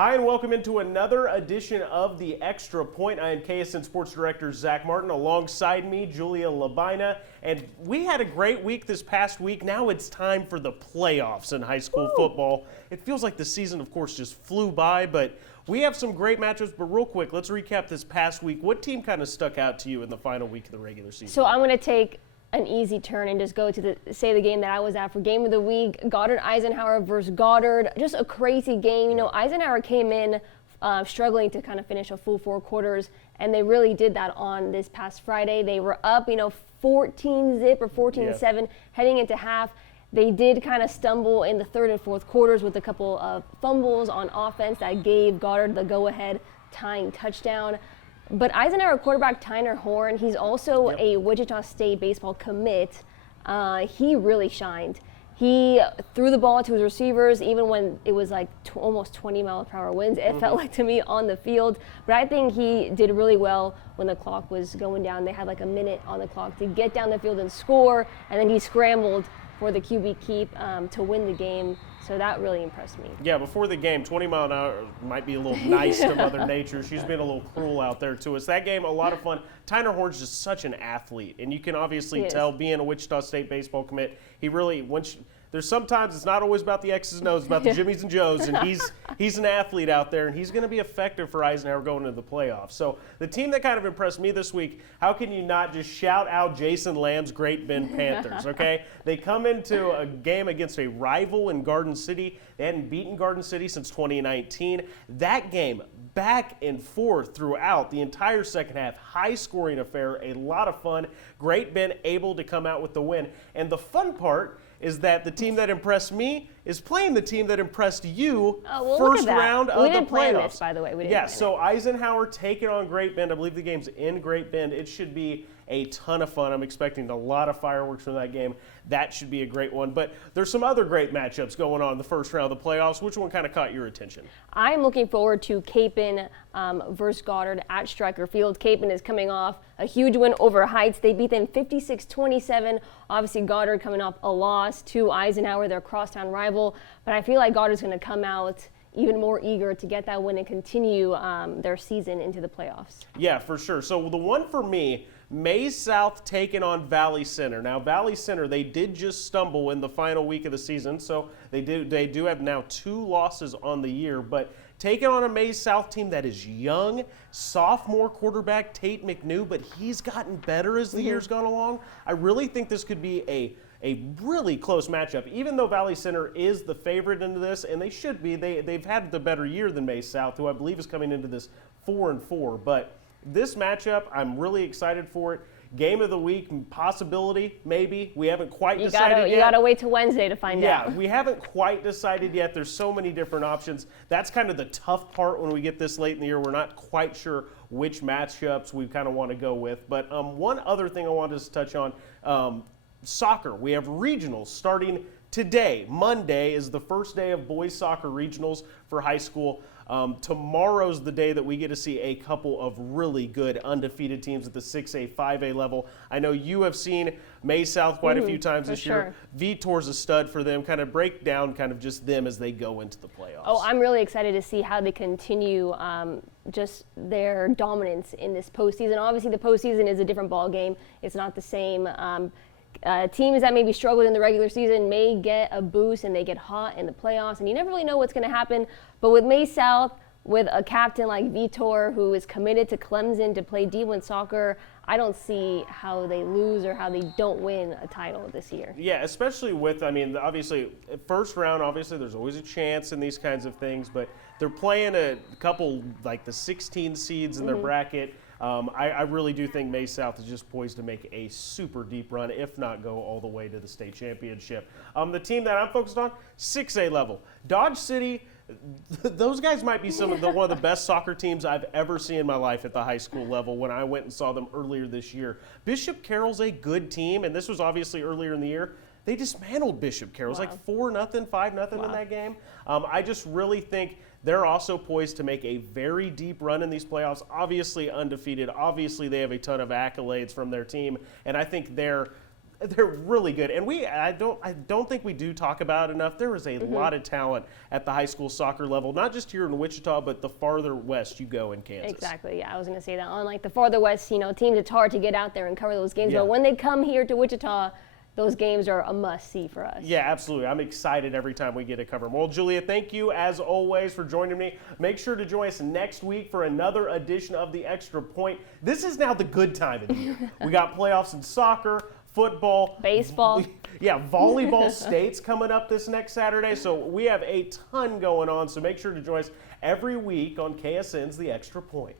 Hi, and welcome into another edition of The Extra Point. I am KSN Sports Director Zach Martin. Alongside me, Julia Labina. And we had a great week this past week. Now it's time for the playoffs in high school football. It feels like the season, of course, just flew by, but we have some great matchups. But real quick, let's recap this past week. What team kind of stuck out to you in the final week of the regular season? So I'm going to take an easy turn and just go to the game that I was at for game of the week. Goddard Eisenhower versus Goddard. Just a crazy game. You know, Eisenhower came in struggling to kind of finish a full 4 quarters, and they really did that on this past Friday. They were up, 14-zip or 14-7 heading into half. They did kind of stumble in the third and fourth quarters with a couple of fumbles on offense that gave Goddard the go-ahead tying touchdown. But Eisenhower quarterback Tyner Horn, he's also a Wichita State baseball commit. He really shined. He threw the ball to his receivers even when it was like almost 20-mile-per-hour winds. It felt like to me on the field. But I think he did really well when the clock was going down. They had like a minute on the clock to get down the field and score, and then he scrambled for the QB keep to win the game. So that really impressed me. Yeah, before the game, 20 mile an hour might be a little nice to Mother Nature. She's been a little cruel out there to us. That game, a lot of fun. Tyner Horn's just such an athlete, and you can obviously tell, being a Wichita State baseball commit, he really, there's sometimes it's not always about the X's and O's, it's about the Jimmies and Joes, and he's an athlete out there, and he's going to be effective for Eisenhower going into the playoffs. So the team that kind of impressed me this week, how can you not just shout out Jason Lamb's Great Bend Panthers, okay? They come into a game against a rival in Garden City. They hadn't beaten Garden City since 2019. That game, back and forth throughout the entire second half, high-scoring affair, a lot of fun. Great Bend able to come out with the win. And the fun part is that the team that impressed me is playing the team that impressed you first round of the playoffs. We didn't plan this, by the way. So Eisenhower taking on Great Bend. I believe the game's in Great Bend. It should be a ton of fun. I'm expecting a lot of fireworks from that game. That should be a great one. But there's some other great matchups going on in the first round of the playoffs. Which one kind of caught your attention? I'm looking forward to Capon versus Goddard at Stryker Field. Capon is coming off a huge win over Heights. They beat them 56-27. Obviously, Goddard coming off a loss to Eisenhower, their crosstown rival. But I feel like Goddard's going to come out even more eager to get that win and continue their season into the playoffs. Yeah, for sure. So the one for me, Maize South taking on Valley Center. Now, Valley Center, they did just stumble in the final week of the season, so they do have now 2 losses on the year, but taking on a Maize South team that is young, sophomore quarterback Tate McNew, but he's gotten better as the year's gone along. I really think this could be a really close matchup, even though Valley Center is the favorite into this, and they should be. They've had the better year than Maize South, who I believe is coming into this 4-4, but this matchup, I'm really excited for it. Game of the week, possibility, maybe. We haven't quite decided yet. You got to wait till Wednesday to find out. Yeah, we haven't quite decided yet. There's so many different options. That's kind of the tough part when we get this late in the year. We're not quite sure which matchups we kind of want to go with. But one other thing I wanted to touch on, soccer. We have regionals starting today. Monday is the first day of boys soccer regionals for high school. Tomorrow's the day that we get to see a couple of really good undefeated teams at the 6A, 5A level. I know you have seen Maize South quite a few times this year. Vitor's a stud for them. Kind of break down kind of just them as they go into the playoffs. Oh, I'm really excited to see how they continue just their dominance in this postseason. Obviously, the postseason is a different ball game. It's not the same. Teams that maybe struggled in the regular season may get a boost and they get hot in the playoffs, and you never really know what's going to happen. But with Maize South, with a captain like Vitor who is committed to Clemson to play D1 soccer, I don't see how they lose or how they don't win a title this year. Yeah, especially with, obviously, first round, obviously there's always a chance in these kinds of things, but they're playing a couple, like the 16 seeds in their bracket. I really do think Maize South is just poised to make a super deep run, if not go all the way to the state championship. The team that I'm focused on, 6A level. Dodge City, those guys might be one of the best soccer teams I've ever seen in my life at the high school level when I went and saw them earlier this year. Bishop Carroll's a good team, and this was obviously earlier in the year. They dismantled Bishop Carroll. It was like 4-0, 5-0 in that game. I just really think they're also poised to make a very deep run in these playoffs. Obviously undefeated. Obviously they have a ton of accolades from their team, and I think they're They're really good, and I don't think we do talk about it enough. There is a lot of talent at the high school soccer level, not just here in Wichita, but the farther west you go in Kansas. Exactly. Yeah, I was going to say that. On like the farther west, teams, it's hard to get out there and cover those games. Yeah. But when they come here to Wichita, those games are a must-see for us. Yeah, absolutely. I'm excited every time we get to cover them. Well, Julia, thank you as always for joining me. Make sure to join us next week for another edition of The Extra Point. This is now the good time of the year. We got playoffs in soccer, football, baseball. Yeah, volleyball states coming up this next Saturday. So we have a ton going on. So make sure to join us every week on KSN's The Extra Point.